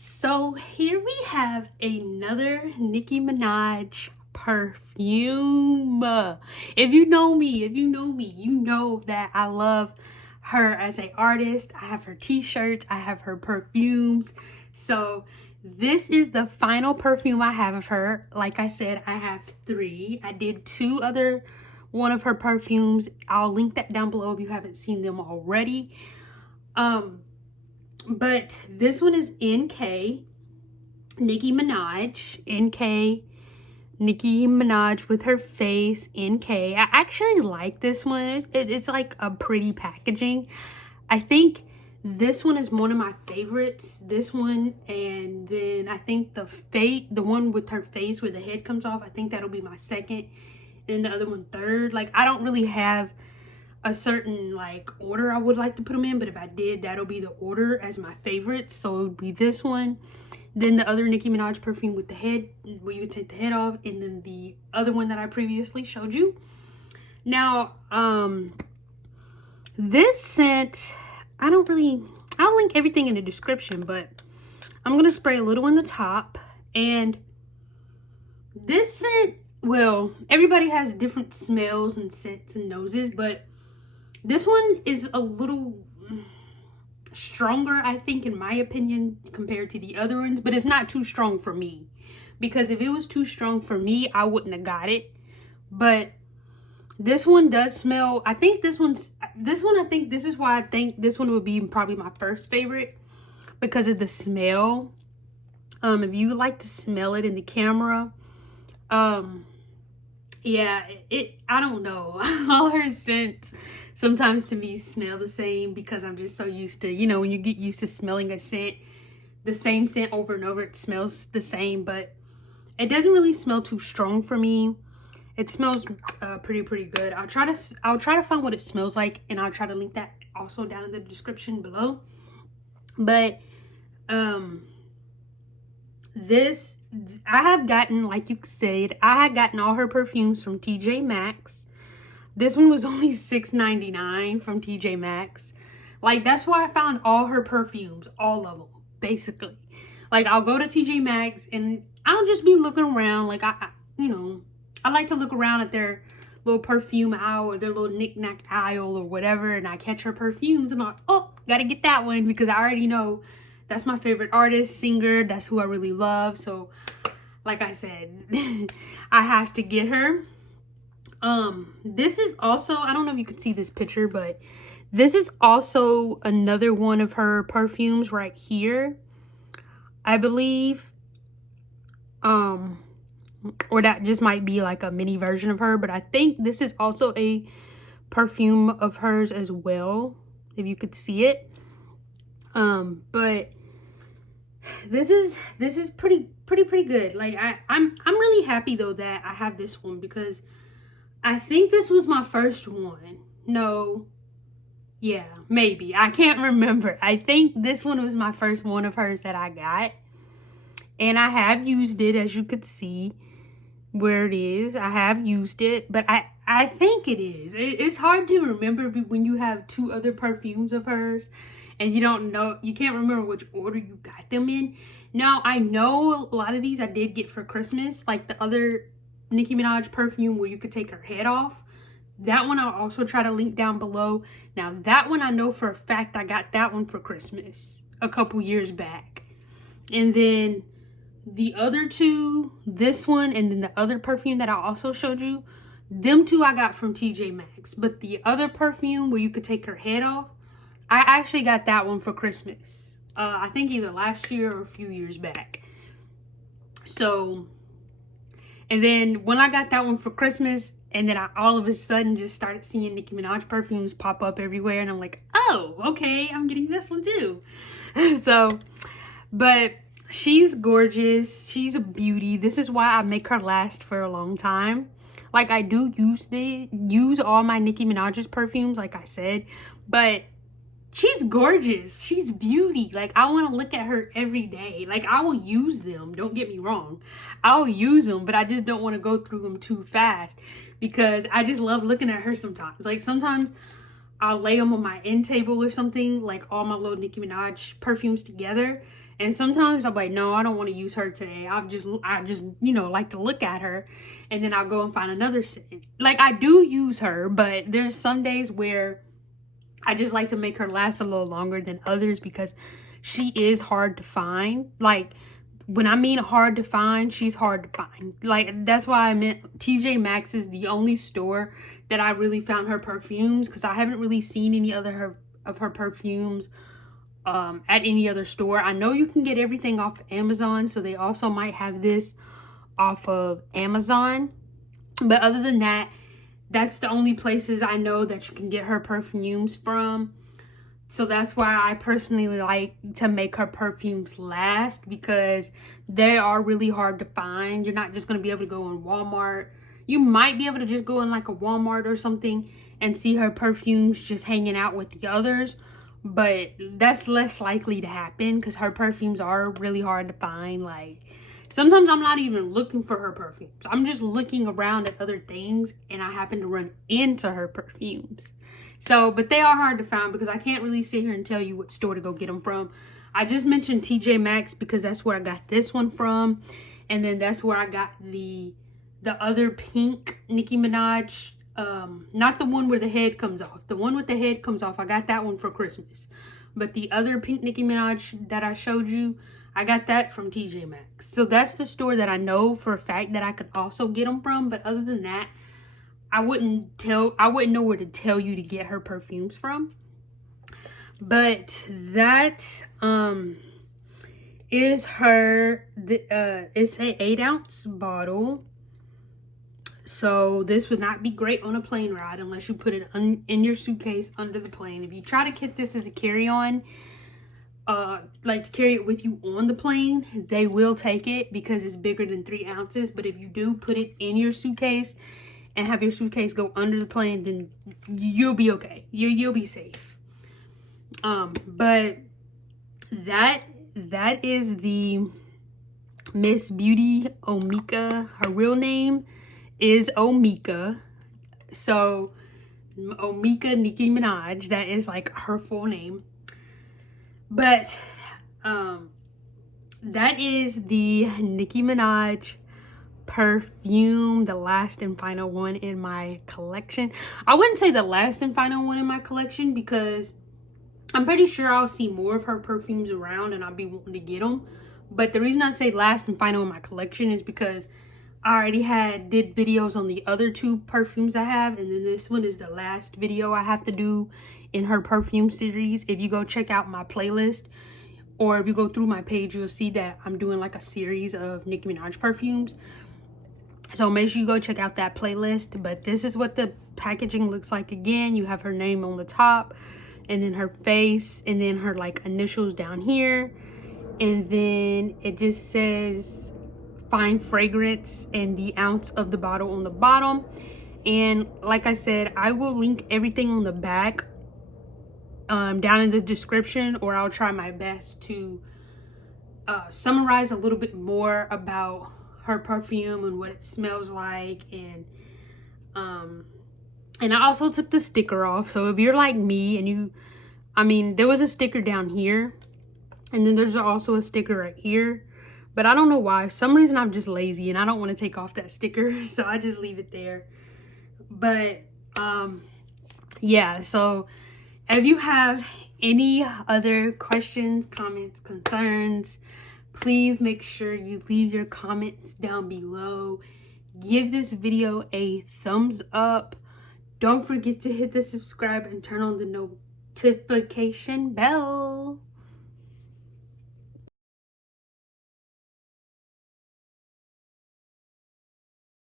So here we have another Nicki Minaj perfume. If you know me, you know that I love her as an artist. I have her t-shirts, I have her perfumes. So this is the final perfume I have of her. Like I said, I have 3. I did one of her perfumes. I'll link that down below if you haven't seen them already. But this one is NK, Nicki Minaj, NK, Nicki Minaj with her face, NK. I actually like this one. It's like a pretty packaging. I think this one is one of my favorites. This one, and then I think the one with her face where the head comes off, I think that'll be my second. And the other one third. Like, I don't really have a certain like order I would like to put them in, but if I did, that'll be the order as my favorites. So it would be this one, then the other Nicki Minaj perfume with the head where you take the head off, and then the other one that I previously showed you. Now this scent, I'll link everything in the description, but I'm gonna spray a little on the top. And this scent, well, everybody has different smells and scents and noses, but this one is a little stronger, I think, in my opinion, compared to the other ones, but it's not too strong for me, because if it was too strong for me, I wouldn't have got it. But this one does smell, I think this is why I think this one would be probably my first favorite, because of the smell. If you like to smell it in the camera, yeah, I don't know. All her scents sometimes to me smell the same, because I'm just so used to, when you get used to smelling a scent, the same scent over and over, it smells the same. But it doesn't really smell too strong for me. It smells pretty good. I'll try to find what it smells like, and I'll try to link that also down in the description below. But this, I have gotten, like you said, I had gotten all her perfumes from TJ Maxx. This one was only $6.99 from TJ Maxx. Like, that's where I found all her perfumes, all of them, basically. Like, I'll go to TJ Maxx and I'll just be looking around. Like, I like to look around at their little perfume aisle or their little knick-knack aisle or whatever, and I catch her perfumes and I'm like, oh, gotta get that one, because I already know that's my favorite artist, singer. That's who I really love. So, like I said, I have to get her. This is also, I don't know if you could see this picture, but this is also another one of her perfumes right here, I believe. Or that just might be like a mini version of her, but I think this is also a perfume of hers as well, if you could see it. But this is pretty good. Like, I'm really happy though that I have this one, because I think this was my first one. No, yeah, maybe, I can't remember. I think this one was my first one of hers that I got, and I have used it, as you could see where it is. I have used it, but I think it is. It's hard to remember when you have 2 other perfumes of hers and you can't remember which order you got them in. Now, I know a lot of these I did get for Christmas, like the other Nicki Minaj perfume where you could take her head off. That one I'll also try to link down below. Now, that one I know for a fact I got that one for Christmas a couple years back. And then the other 2, this one and then the other perfume that I also showed you, them 2 I got from TJ Maxx. But the other perfume where you could take her head off, I actually got that one for Christmas. I think either last year or a few years back. So, and then when I got that one for Christmas, and then I all of a sudden just started seeing Nicki Minaj perfumes pop up everywhere, and I'm like, oh, okay, I'm getting this one too. So, but she's gorgeous. She's a beauty. This is why I make her last for a long time. Like, I do use all my Nicki Minaj's perfumes, like I said, but she's gorgeous. She's beauty. Like, I want to look at her every day. Like, I will use them. Don't get me wrong. I'll use them, but I just don't want to go through them too fast, because I just love looking at her sometimes. Like, sometimes I'll lay them on my end table or something, like all my little Nicki Minaj perfumes together, And sometimes I'm like, no, I don't want to use her today. I just, you know, like to look at her. And then I'll go and find another scent. Like, I do use her, but there's some days where I just like to make her last a little longer than others because she is hard to find. Like, when I mean hard to find, she's hard to find. Like, that's why I meant TJ Maxx is the only store that I really found her perfumes, because I haven't really seen any other of her perfumes at any other store. I know you can get everything off Amazon, so they also might have this off of Amazon. But other than that, that's the only places I know that you can get her perfumes from. So that's why I personally like to make her perfumes last, because they are really hard to find. You're not just going to be able to go in Walmart. You might be able to just go in like a Walmart or something and see her perfumes just hanging out with the others. But that's less likely to happen because her perfumes are really hard to find. Like, sometimes I'm not even looking for her perfumes. I'm just looking around at other things and I happen to run into her perfumes. So, but they are hard to find because I can't really sit here and tell you what store to go get them from. I just mentioned TJ Maxx because that's where I got this one from. And then that's where I got the other pink Nicki Minaj. Not the one where the head comes off. The one with the head comes off, I got that one for Christmas. But the other pink Nicki Minaj that I showed you, I got that from TJ Maxx. So that's the store that I know for a fact that I could also get them from. But other than that, I wouldn't know where to tell you to get her perfumes from. But that is her. It's a 8-ounce bottle. So this would not be great on a plane ride unless you put it in your suitcase under the plane. If you try to get this as a carry-on, like to carry it with you on the plane, they will take it because it's bigger than 3 ounces. But if you do put it in your suitcase and have your suitcase go under the plane, then you'll be okay. You'll be safe. But that is the Miss Beauty Omika. Her real name is Omika. So Omika Nicki Minaj, that is like her full name. But that is the Nicki Minaj perfume, the last and final one in my collection. I wouldn't say the last and final one in my collection because I'm pretty sure I'll see more of her perfumes around and I'll be wanting to get them. But the reason I say last and final in my collection is because I already did videos on the other 2 perfumes I have, and then this one is the last video I have to do in her perfume series. If you go check out my playlist, or if you go through my page, you'll see that I'm doing like a series of Nicki Minaj perfumes. So make sure you go check out that playlist. But this is what the packaging looks like. Again, you have her name on the top, and then her face, and then her like initials down here, and then it just says fine fragrance and the ounce of the bottle on the bottom. And like I said, I will link everything on the back down in the description, or I'll try my best to summarize a little bit more about her perfume and what it smells like. And I also took the sticker off. So if you're like me and there was a sticker down here, and then there's also a sticker right here. But I don't know why. For some reason, I'm just lazy and I don't want to take off that sticker. So I just leave it there. But, yeah. So if you have any other questions, comments, concerns, please make sure you leave your comments down below. Give this video a thumbs up. Don't forget to hit the subscribe and turn on the notification bell.